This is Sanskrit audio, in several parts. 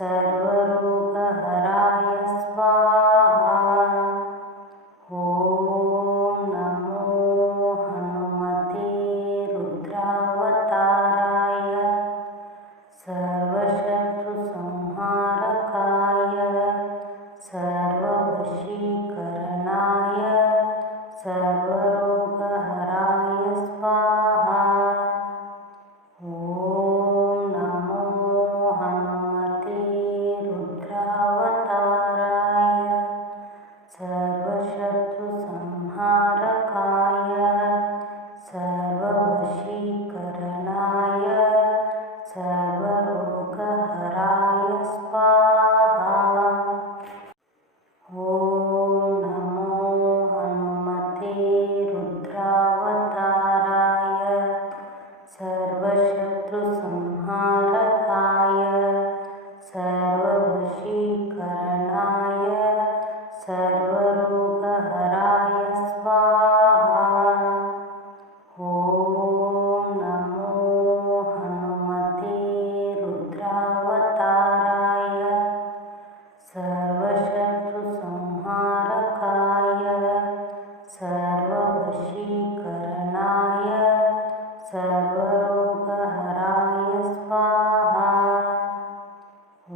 सर्वरोगहराय स्वाहा। ॐ नमो हनुमते रुद्रावताराय सर्वशत्रुसंहारकाय सर्ववशीकरणाय सर्वरोगहराय स्वाहा। ॐ नमो हनुमते रुद्रावताराय सर्वशत्रुसंहारकाय सर्ववशीकरणाय सर्वरोगहराय स्वाहा। ॐ नमो हनुमते रुद्रावताराय सर्वशत्रुसंहारकाय सर्ववशीकरणाय सर्वरोगहराय स्वाहा। ॐ नमो हनुमते रुद्रावताराय सर्वशत्रुसंहारकाय सर्ववशीकरणाय सर्वरोगहराय स्वाहा। ॐ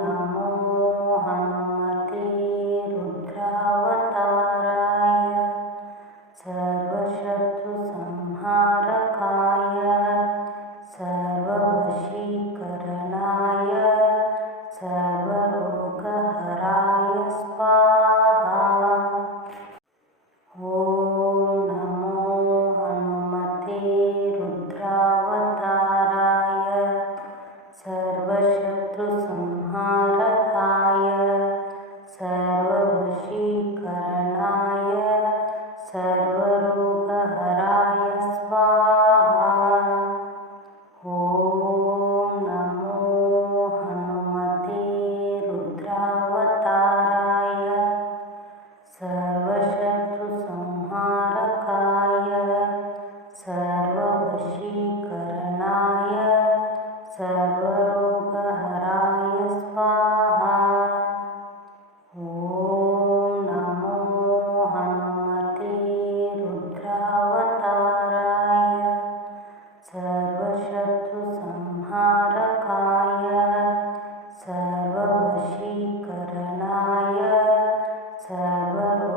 नमो हनुमते रुद्रावताराय सर्वशत्रुसंहारकाय सर्ववशीकरणाय सर्वरोगहराय स्वाहा। ॐ नमो हनुमते रुद्रावताराय सर्वशत्रुसंहारकाय सर्ववशीकरणाय सर्वरोगहराय स्वाहा। ॐ नमो हनुमते रुद्रावताराय सर्वशत्रुसंहारकाय सर्ववशीकरणाय सर्वरोगहराय स्वाहा। ॐ नमो हनुमते रुद्रावताराय सर्वशत्रुसंहारकाय सर्ववशीकरणाय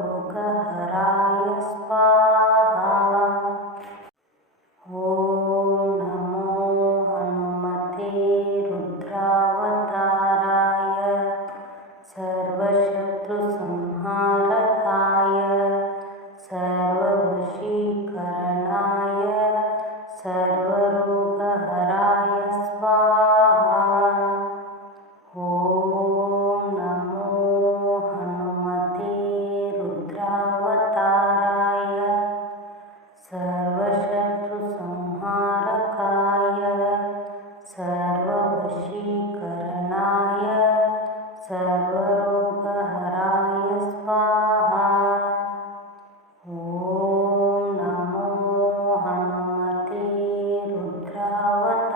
सर्वरोगहराय स्वाहा। ॐ नमो हनुमते रुद्रावताराय सर्वशत्रुसंहारकाय सर्ववशीकरणाय सर्वरोगहराय स्वाहा। ॐ नमो हनुमते रुद्रावताराय सर्वशत्रुसंहारकाय सर्ववशीकरणाय सर्वरोगहराय स्वाहा। ॐ नमो हनुमते रुद्रावताराय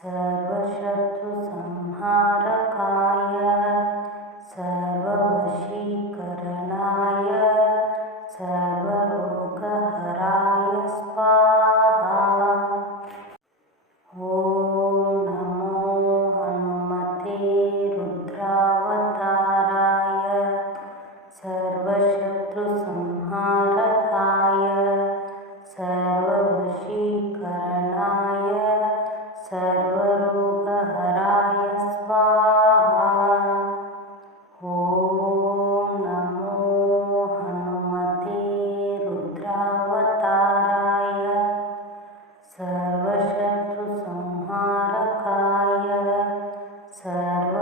सर्वशत्रुसंहारकाय सर्ववशीकरणाय सर्वरोगहराय स्वाहा। ॐ नमो हनुमते रुद्रावताराय सर्वशत्रुसंहारकाय सर्ववशीकरणाय सर्वरोगहराय स्वाहा। ॐ नमो हनुमते रुद्रावताराय सर्वशत्रुसंहारकाय सर्ववशीकरणाय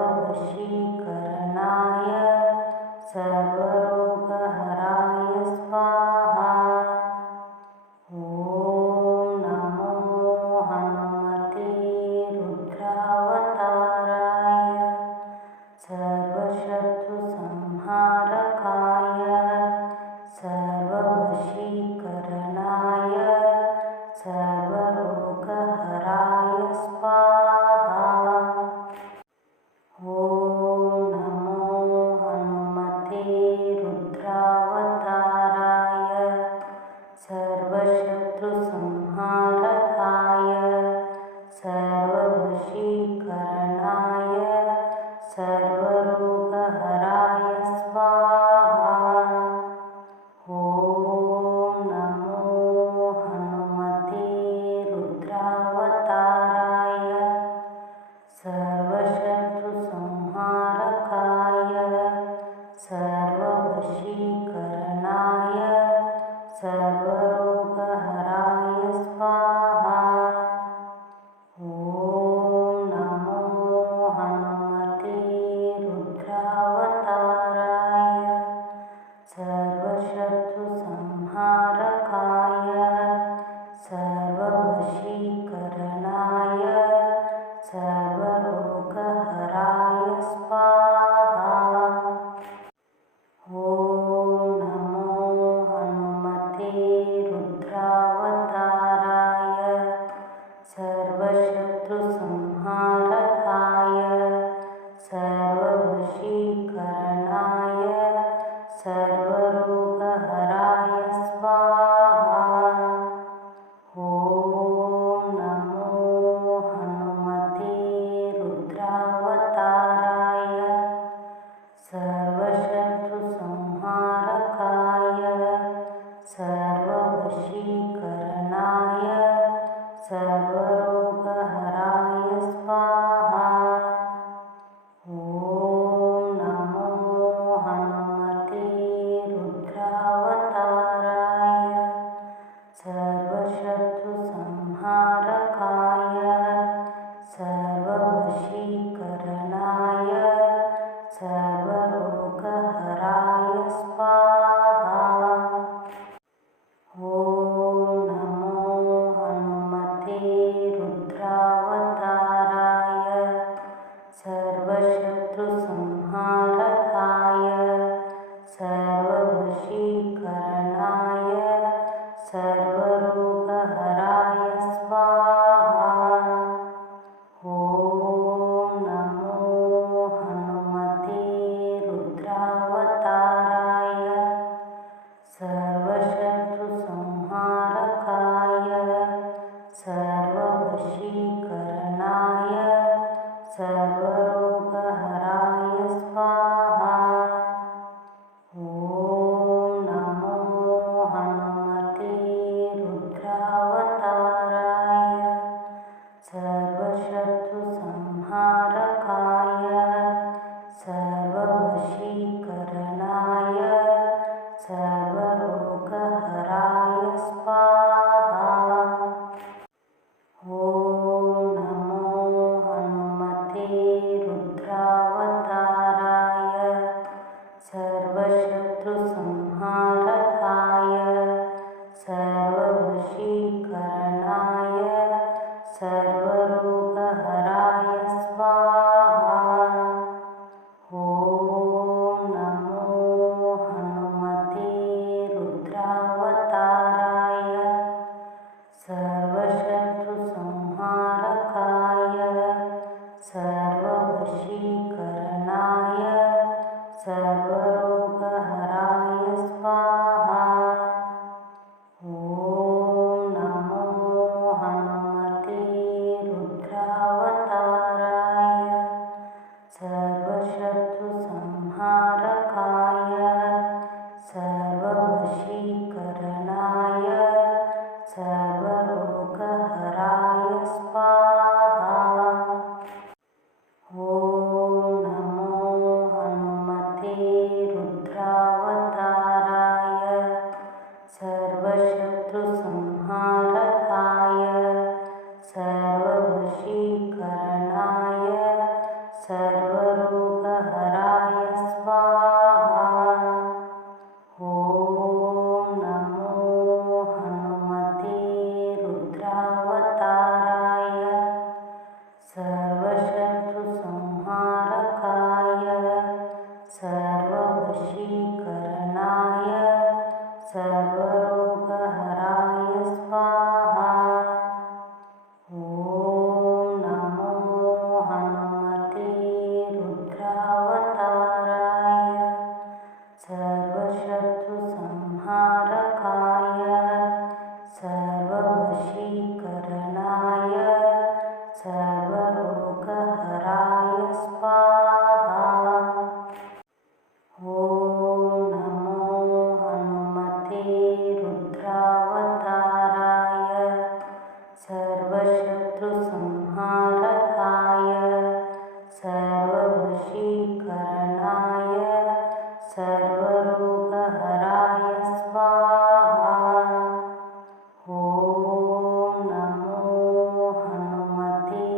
सर्वरोगहराय स्वाहा। ॐ नमो हनुमते सर्वशत्रुसंहारकाय सर्ववशीकरणाय सर्वरोगहराय स्वाहा। ॐ नमो हनुमते रुद्रावताराय सर्वशत्रुसंहारकाय सर्ववशीकरणाय सर्वरोगहराय स्वाहा। ॐ नमो हनुमते रुद्रावताराय सर्वशत्रुसंहारकाय सर्ववशीकरणाय सर्वरोगहराय स्वाहा। ॐ नमो हनुमते रुद्रावताराय सर्वशत्रुसंहारकाय सर्ववशीकरणाय सर्वरोगहराय स्वाहा। ॐ नमो हनुमते रुद्रावताराय सर्वशत्रुसंहारकाय सर्ववशीकरणाय सर्वरोगहराय स्वाहा। ॐ नमो हनुमते रुद्रावताराय सर्वशत्रुसंहारकाय सर्ववशीकरणाय सर्वरोगहराय स्वाहा। ॐ नमो हनुमते रुद्रावताराय सर्वशत्रुसंहारकाय सर्ववशीकरणाय सर्वरोगहराय स्वाहा। ॐ नमो हनुमते रुद्रावताराय सर्वशत्रुसंहारकाय सर्ववशीकरणाय सर्वरोगहराय स्वाहा। ॐ नमो हनुमते रुद्रावताराय सर्वशत्रुसंहारकाय सर्ववशीकरणाय सर्वरोगहराय स्वाहा। ॐ नमो हनुमते रुद्रावताराय सर्वशत्रुसंहारकाय सर्ववशीकरणाय सर्वरोगहराय स्वाहा। ॐ नमो हनुमते रुद्रावताराय सर्वशत्रुसंहारकाय सर्ववशीकरणाय सर्वरोगहराय स्वाहा। ॐ नमो हनुमते रुद्रावताराय सर्वशत्रुसंहारकाय सर्ववशीकरणाय सर्वरोगहराय स्वाहा। ॐ नमो हनुमते रुद्रावताराय सर्वशत्रुसंहारकाय सर्ववशीकरणाय सर्वरोगहराय स्वाहा। ॐ नमो हनुमते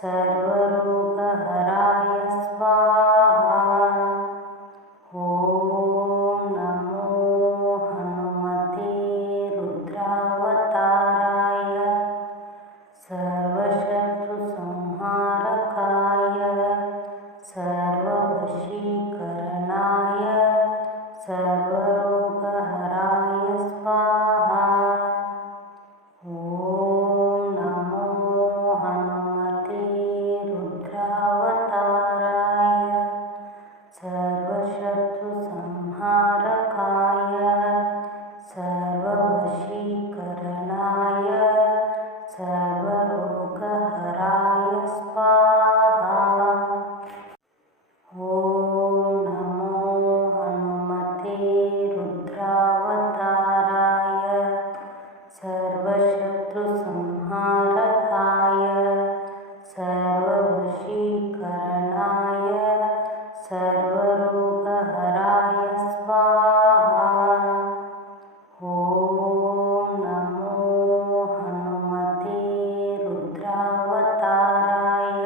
सर्वरोगहराय स्वाहा। ॐ नमो हनुमते रुद्रावताराय सर्वशत्रुसंहारकाय सर्ववशीकरणाय सर्वरोगहराय स्वाहा। ॐ नमो हनुमते रुद्रावताराय सर्वशत्रुसंहारकाय सर्ववशीकरणाय सर्वरोगहराय स्वाहा। ॐ नमो हनुमते रुद्रावताराय सर्वशत्रुसंहारकाय सर्ववशीकरणाय सर्वरोगहराय स्वाहा। ॐ नमो हनुमते रुद्रावताराय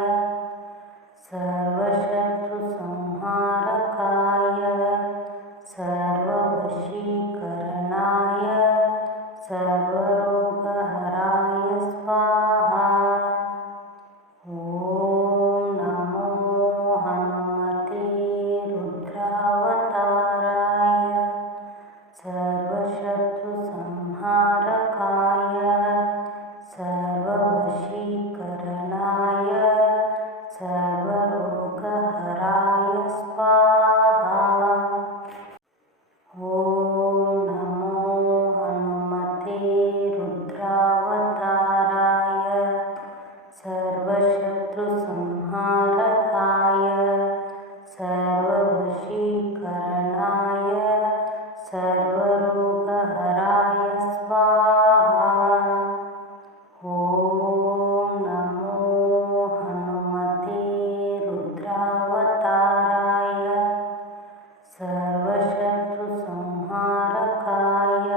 सर्वशत्रुसंहारकाय सर्ववशीकरणाय सर्वरोगहराय स्वाहा। ॐ नमो हनुमते रुद्रावताराय सर्वशत्रुसंहारकाय सर्ववशीकरणाय सर्वरोगहराय स्वाहा। ॐ नमो हनुमते रुद्रावताराय सर्वशत्रुसंहारकाय सर्ववशीकरणाय सर्वरोगहराय स्वाहा। ॐ नमो हनुमते रुद्रावताराय सर्वशत्रुसंहारकाय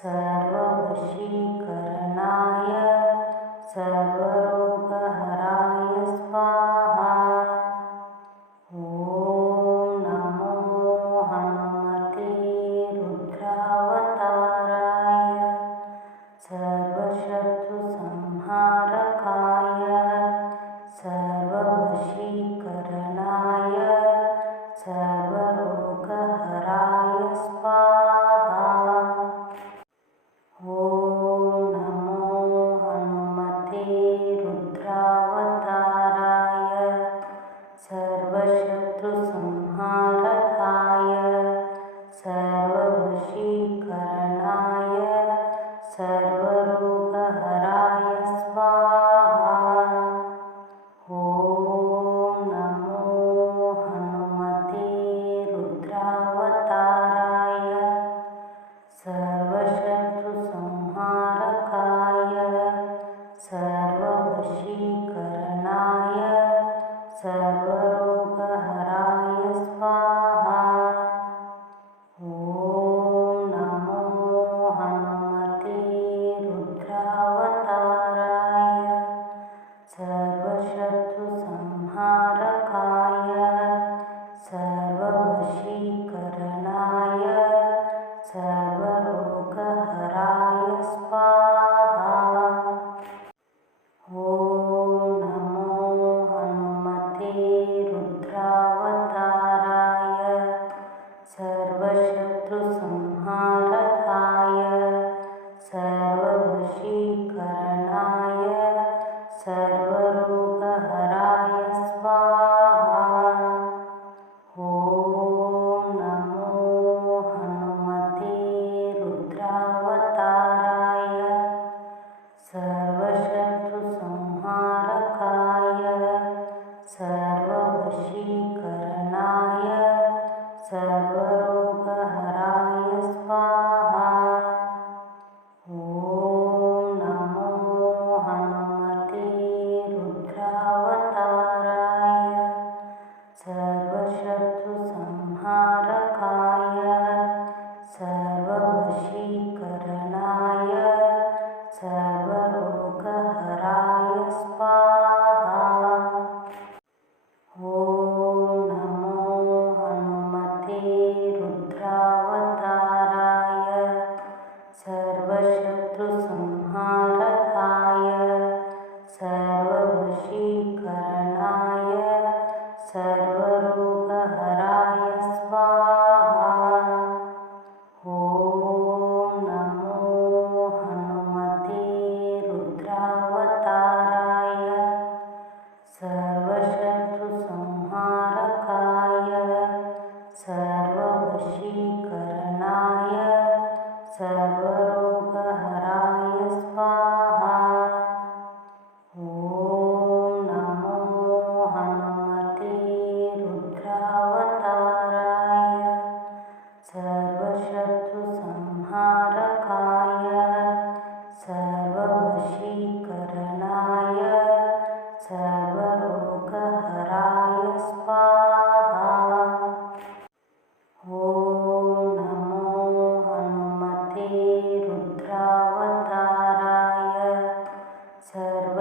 सर्ववशीकरणाय सर्वरोगहराय स्वाहा। ॐ नमो हनुमते रुद्रावताराय सर्वशत्रुसंहारकाय सर्ववशीकरणाय सर्वरोगहराय स्वाहा। ॐ नमो हनुमते रुद्रावताराय सर्वशत्रुसंहारकाय सर्ववशीकरणाय सर्वरोगहराय स्वाहा। ॐ नमो हनुमते रुद्रावताराय सर्वशत्रुसंहारकाय सर्ववशीकरणाय सर्वरोगहराय स्वाहा। ॐ नमो हनुमते रुद्रावताराय सर्वशत्रुसंहारकाय सर्ववशीकरणाय सर्वरोगहराय स्वाहा। ॐ नमो हनुमते रुद्रावताराय सर्वशत्रुसंहारकाय सर्ववशीकरणाय सर्वरोगहराय स्वाहा। ॐ नमो हनुमते रुद्रावताराय सर्वशत्रुसंहारकाय सर्ववशीकरणाय सर्वरोगहराय स्वाहा। ॐ नमो हनुमते रुद्रावताराय सर्वशत्रुसंहारकाय सर्ववशीकरणाय सर्वरोगहराय स्वाहा।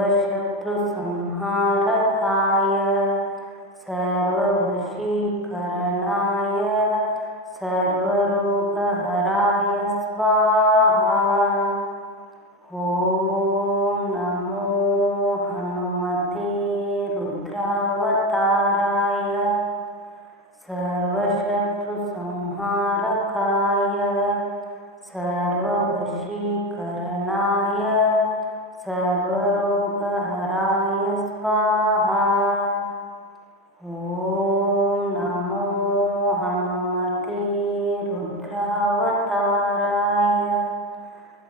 सर्वशत्रुसंहारकाय सर्ववशीकरणाय सर्वरोगहराय स्वाहा। ॐ नमो हनुमते रुद्रावताराय सर्वशत्रुसंहारकाय सर्ववशीकरणाय सर्वरोगहराय स्वाहा। ॐ नमो हनुमते रुद्रावताराय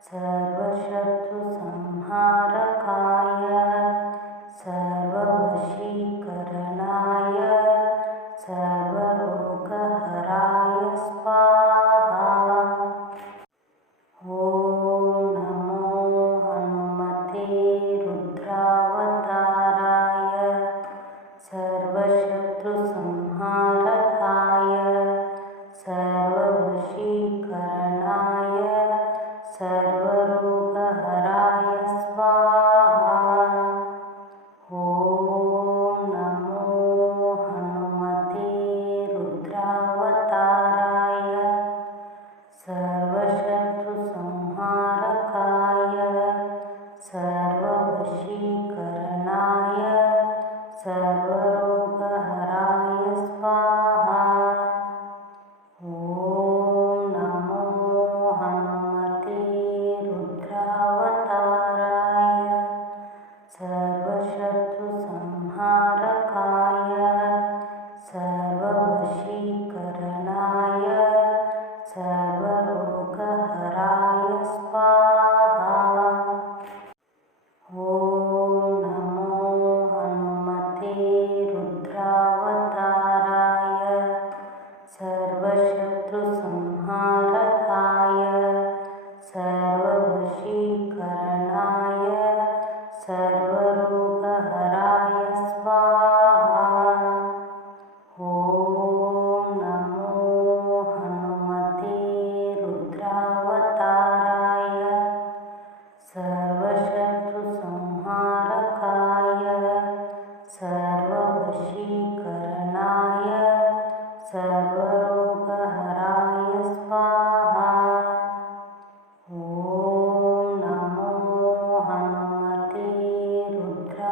सर्वशत्रुसंहारकाय सर्ववशीकरणाय सर्वरोगहराय स्वाहा। ॐ नमो हनुमते रुद्रावताराय सर्वशत्रुसंहारकाय सर्ववशीकरणाय सर्वरोगहराय स्वाहा। ॐ नमो हनुमते रुद्रावताराय सर्वशत्रुसंहारकाय सर्ववशीकरणाय सर्वरोगहराय स्वाहा। ॐ नमो हनुमते रुद्रावताराय सर्वशत्रुसंहारकाय सर्ववशीकरणाय सर्वरोगहराय स्वाहा। ॐ नमो हनुमते रुद्रावताराय सर्वशत्रुसंहारकाय सर्ववशीकरणाय सर्वरोगहराय स्वाहा। ॐ नमो हनुमते रुद्रावताराय सर्वशत्रुसंहारकाय सर्ववशीकरणाय सर्वरोगहराय स्वाहा। ॐ नमो हनुमते रुद्रावताराय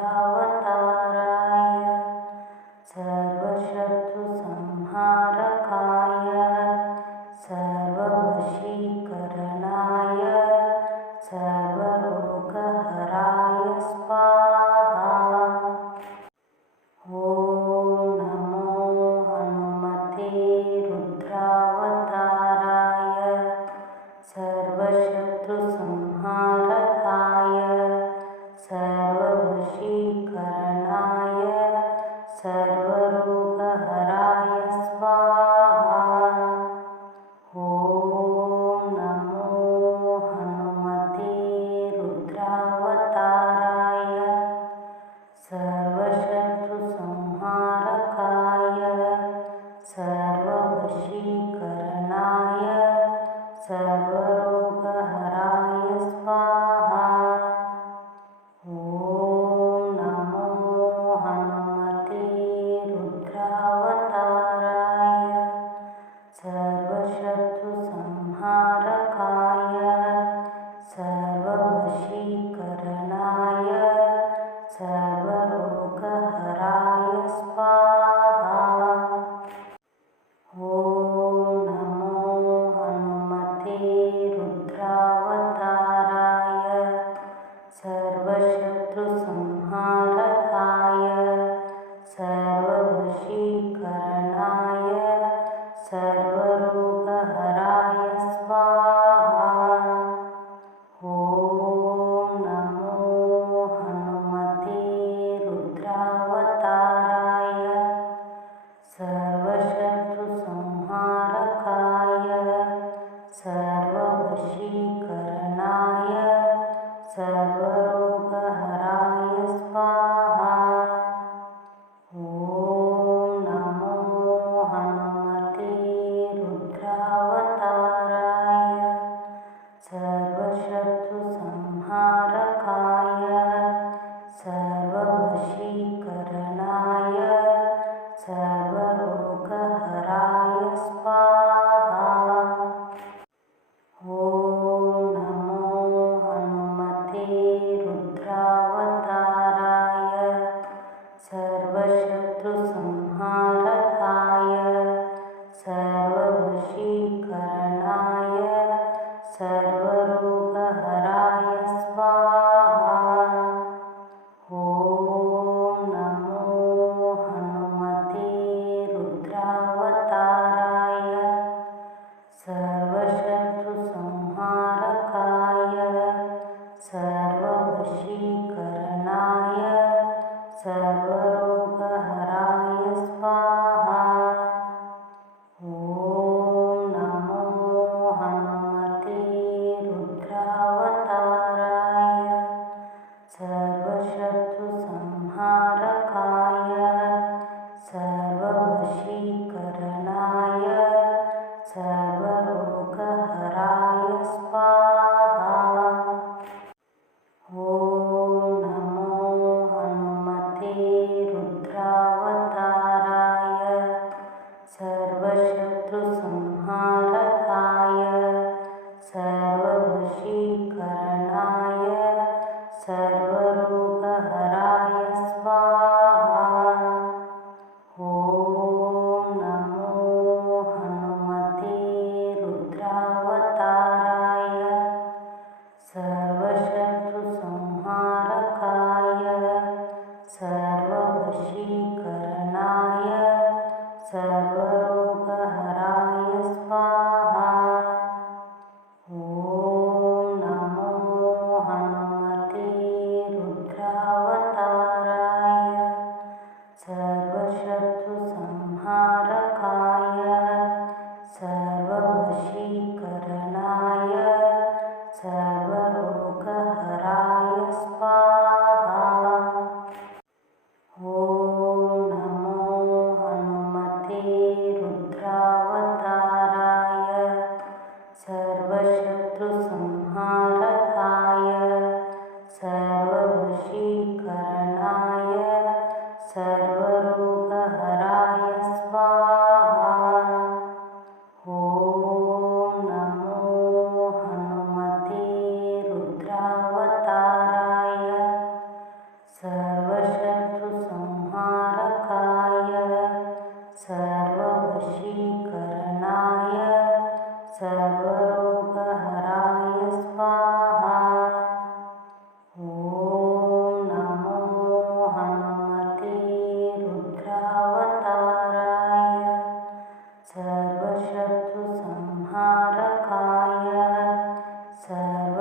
सर्वशत्रुसंहारकाय सर्ववशीकरणाय सर्वरोगहराय स्वाहा। ॐ नमो हनुमते रुद्रावताराय सर्वशत्रुसंहारकाय सर्ववशीकरणाय सर्वरोगहराय स्वाहा। ॐ नमो हनुमते रुद्रावताराय सर्वशत्रुसंहारकाय सर्ववशीकरणाय सर्वरोगहराय स्वाहा। ॐ नमो हनुमते रुद्रावताराय सर्वशत्रुसंहारकाय सर्ववशीकरणाय सर्वरोगहराय स्वाहा। ॐ नमो हनुमते रुद्रावताराय सर्वशत्रुसंहारकाय सर्ववशीकरणाय सर्वरोगहराय स्वाहा। ॐ नमो हनुमते सर्वरोगहराय स्वाहा। ॐ नमो हनुमते रुद्रावताराय सर्वशत्रुसंहारकाय सर्ववशीकरणाय सर्वरोगहराय स्वाहा। ॐ नमो हनुमते रुद्रावताराय सर्वशत्रुसंहारकाय सर्ववशीकरणाय सर्वरोगहराय स्वाहा। ॐ नमो हनुमते रुद्रावताराय सर्वशत्रुसंहारकाय सर्ववशीकरणाय सर्वरोगहराय स्वाहा। ॐ नमो हनुमते रुद्रावताराय सर्वशत्रुसंहारकाय सर्ववशीकरणाय सर्वरोगहराय स्वाहा। ॐ नमो हनुमते रुद्रावताराय सर्वशत्रुसंहारकाय सर्ववशीकरणाय सर्वरोगहराय स्वाहा। ॐ नमो हनुमते रुद्रावताराय सर्वशत्रुसंहारकाय सर्ववशीकरणाय सर्वरोगहराय स्वाहा। ॐ नमो हनुमते रुद्रावताराय सर्वशत्रुसंहारकाय सर्ववशीकरणाय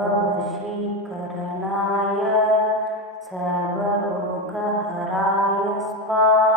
सर्वरोगहराय स्वाहा।